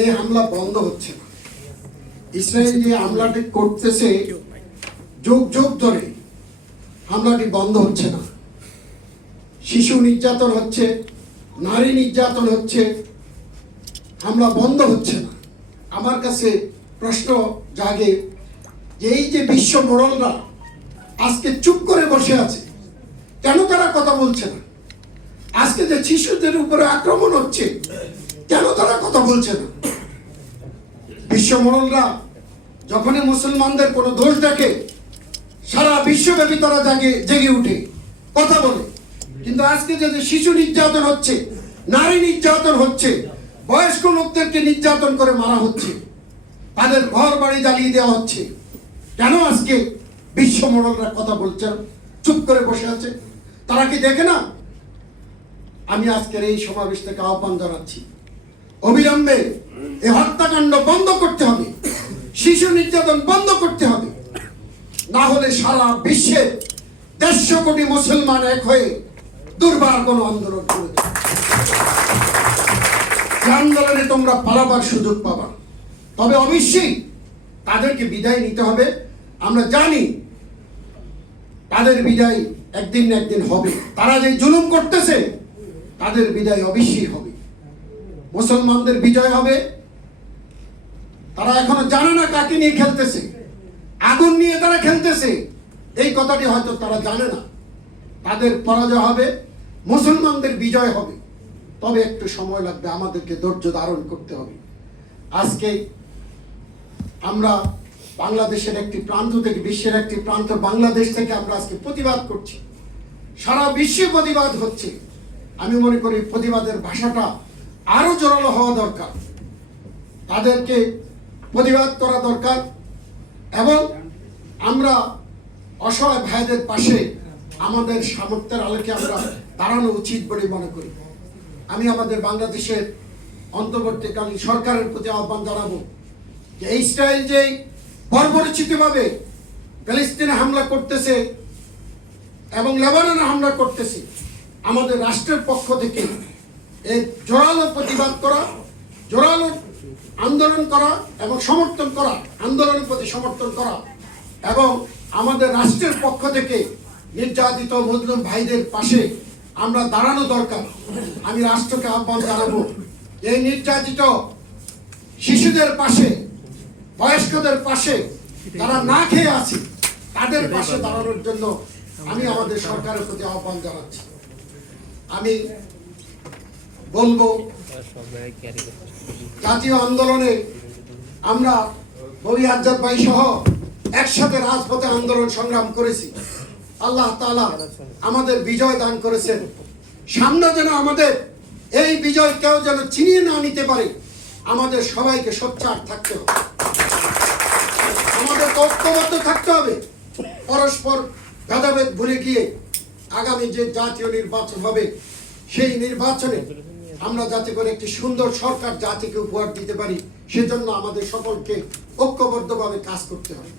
এই হামলা বন্ধ হচ্ছে না। ইসরায়েল যে হামলাটি করতেছে, যুগ যুগ ধরে হামলাটি বন্ধ হচ্ছে না। শিশু নির্যাতন হচ্ছে, নারী নির্যাতন হচ্ছে, হামলা বন্ধ হচ্ছে না। আমার কাছে প্রশ্ন জাগে, এই যে বিশ্ব মোড়লরা আজকে চুপ করে বসে আছে, কেন তারা কথা বলছে না? আজকে যে শিশুদের উপরে আক্রমণ হচ্ছে, কেন তারা কথা বলছে না? বিশ্ব মোড়লরা যখনই মুসলমানদের কোনো দোষ দেখে, সারা বিশ্বব্যাপী তারা জাগে, জেগে উঠে। কথা বলে। কিন্তু আজকে যদি শিশু নির্যাতন হচ্ছে, নারী নির্যাতন হচ্ছে, বয়স্ক লোকদেরকে নির্যাতন করে মারা হচ্ছে, তাদের ঘর বাড়ি জ্বালিয়ে দেওয়া হচ্ছে, কেন আজকে বিশ্ব মোড়লরা কথা বলছেন চুপ করে বসে আছে। তারা কি দেখে না? আমি আজকের এই সমাবেশ থেকে আহ্বান জানাচ্ছি। অবিলম্বে এই হত্যাকাণ্ড বন্ধ করতে হবে। শিশু নির্যাতন বন্ধ করতে হবে। না হলে সারা বিশ্বের দেড়শো কোটি মুসলমান এক হয়ে দুর্বার কোন আন্দোলন করে আন্দোলনে তোমরা পালাবার সুযোগ পাবা। তবে অবশ্যই তাদেরকে বিদায় নিতে হবে। আমরা জানি তাদের বিদায় একদিন না একদিন হবে। তারা যে জুলুম করতেছে, তাদের বিদায় অবশ্যই হবে। মুসলমানদের বিজয় হবে। তারা এখনও জানে না কাকে নিয়ে খেলতেছে। আগুন নিয়ে তারা খেলতেছে। এই কথাটি হয়তো তারা জানে না। তাদের পরাজয় হবে, মুসলমানদের বিজয় হবে। তবে একটু সময় লাগবে, আমাদেরকে ধৈর্য ধারণ করতে হবে। আজকে আমরা বাংলাদেশের একটি প্রান্ত থেকে বিশ্বের একটি প্রান্ত, বাংলাদেশ থেকে আমরা আজকে প্রতিবাদ করছি। সারা বিশ্বে প্রতিবাদ হচ্ছে। আমি মনে করি প্রতিবাদের ভাষাটা আরও জোরালো হওয়া দরকার। তাদেরকে প্রতিবাদ করা দরকার এবং আমরা অসহায় ভাইদের পাশে আমাদের সামর্থ্যের আলোকে আমরা দাঁড়ানো উচিত বলে মনে করি। আমি আমাদের বাংলাদেশের অন্তর্বর্তীকালীন সরকারের প্রতি আহ্বান জানাব যে ইসরায়েল যে বর্বরচিতভাবে প্যালেস্তিনে হামলা করতেছে এবং লেবাননে হামলা করতেছে, আমাদের রাষ্ট্রের পক্ষ থেকে এর জোরালো প্রতিবাদ করা, জোরালো আন্দোলন করা এবং সমর্থন করা, আন্দোলনের প্রতি সমর্থন করা এবং আমাদের রাষ্ট্রের পক্ষ থেকে নির্যাতিত মুসলিম ভাইদের পাশে আমরা দাঁড়ানো দরকার। আমি রাষ্ট্রকে আহ্বান জানাব, এই নির্যাতিত শিশুদের পাশে, বয়স্কদের পাশে তারা না খেয়ে আছে, তাদের পাশে দাঁড়ানোর জন্য আমি আমাদের সরকারের প্রতি আহ্বান জানাচ্ছি। আমি বলব, জাতীয় আন্দোলনে আমরা ববি আজাদ ভাই সহ একসাথে রাজপথে আন্দোলন সংগ্রাম করেছি। আল্লাহ তাআলা আমাদের বিজয় দান করেছেন। সামনে যেন আমাদের এই বিজয় কেউ যেন চিনিয়ে না নিতে পারে, আমাদের সবাইকে সোচ্চার থাকতে হবে। আমাদের ঐক্যবদ্ধ থাকতে হবে। পরস্পর ভেদাভেদ ভুলে গিয়ে আগামী যে জাতীয় নির্বাচন হবে, সেই নির্বাচনে আমরা যাতে করে একটি সুন্দর সরকার জাতিকে উপহার দিতে পারি, সেজন্য আমাদের সকলকে ঐক্যবদ্ধভাবে কাজ করতে হবে।